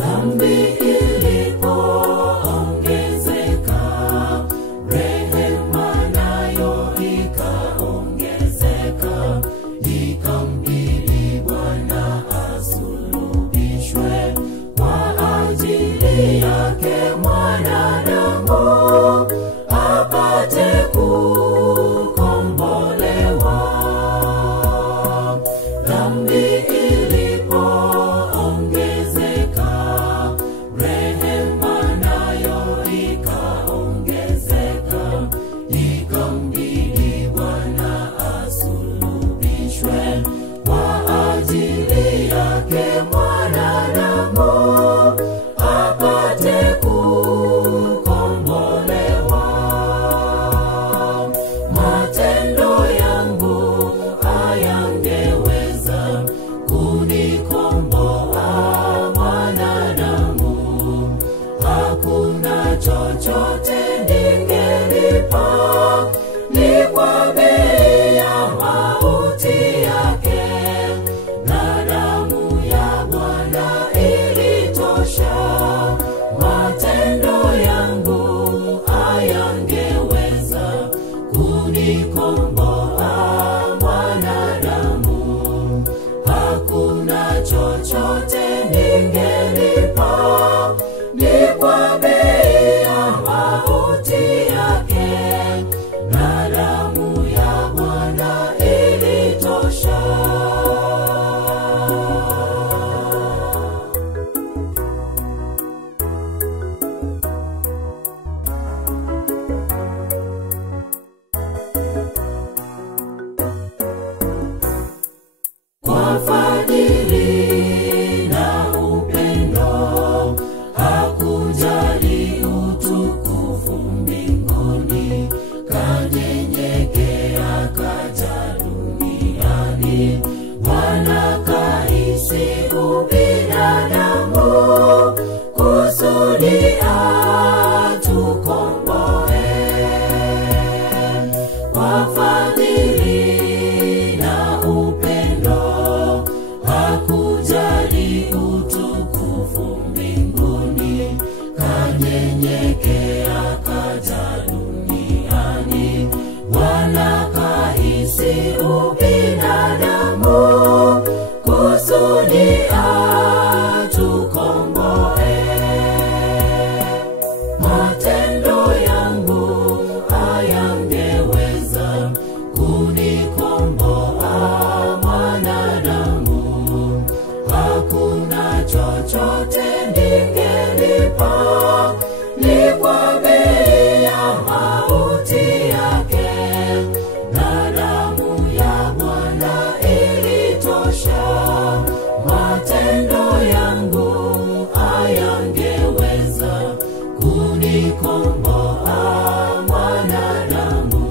Dhambi ilipoongezeka, rehema nayo ikaongezeka, ikambidi Bwana asulubishwe kwa ajili yake mwanadamu apate kukombolewa. Dhambi ilipoongezeka, rehema nayo ikaongezeka, ikambidi Bwana asulubishwe kwa ajili yake mwanadamu apate kukombolewa. Matendo yangu hayangeweza kunikomboa mwanadamu, hakuna chochote ningelipa, ni kwa bei ya mauti yake, na damu ya Bwana ilitosha. Matendo yangu hayangeweza kunikomboa mwanadamu, hakuna chochote ningelipa, ni kwa bei ya mauti yake, na damu ya Bwana ilitosha. Kwa fadhili na upendo hakujali utukufu mbinguni, kanyenyekea kaja duniani. Bwana kahisi ubinadamu kusudi atukomboe. Kwa fadhili na upendo hakujali utukufu mbinguni, kanyenyekea kaja duniani. Bwana kahisi ubinadamu kusudi atukomboe. Matendo yangu hayangeweza kunikomboa mwanadamu, hakuna chochote ningelipa, ni kwa bei ya mauti yake, na damu ya Bwana ilitosha. Matendo yangu hayangeweza kunikomboa mwanadamu,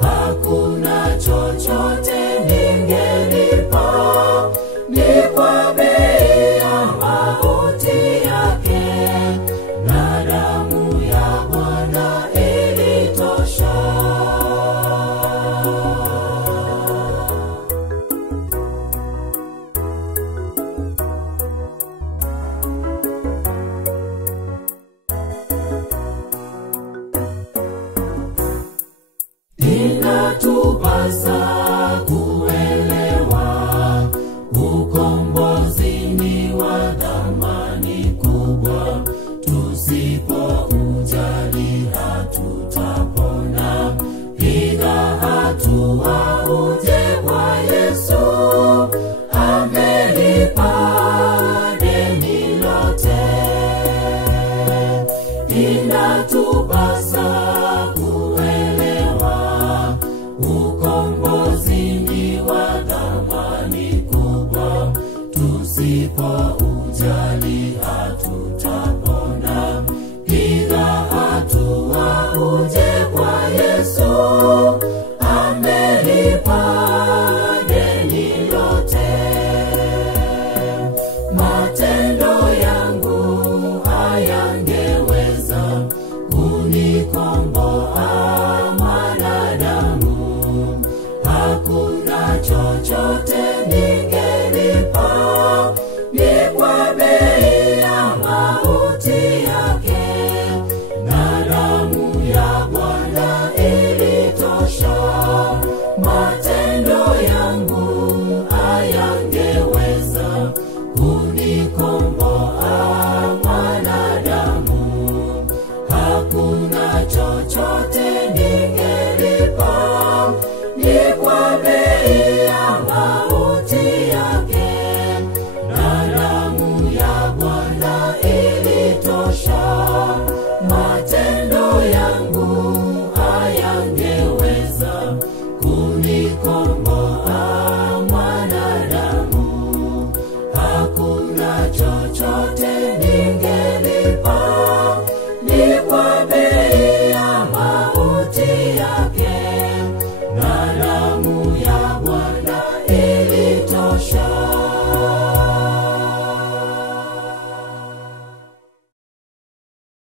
hakuna chochote ningelipa, ni kwa bei ya mauti yake, na damu ya Bwana ilitosha. Inatupasa kuelewa ukombozi ni wa thamani kubwa. Tusipoujali hatutapona. Piga hatua uje kwa Yesu, amelipa deni lote. Inatupasa kuelewa ukombozi ni wa thamani kubwa. Tusipoujali hatutapona.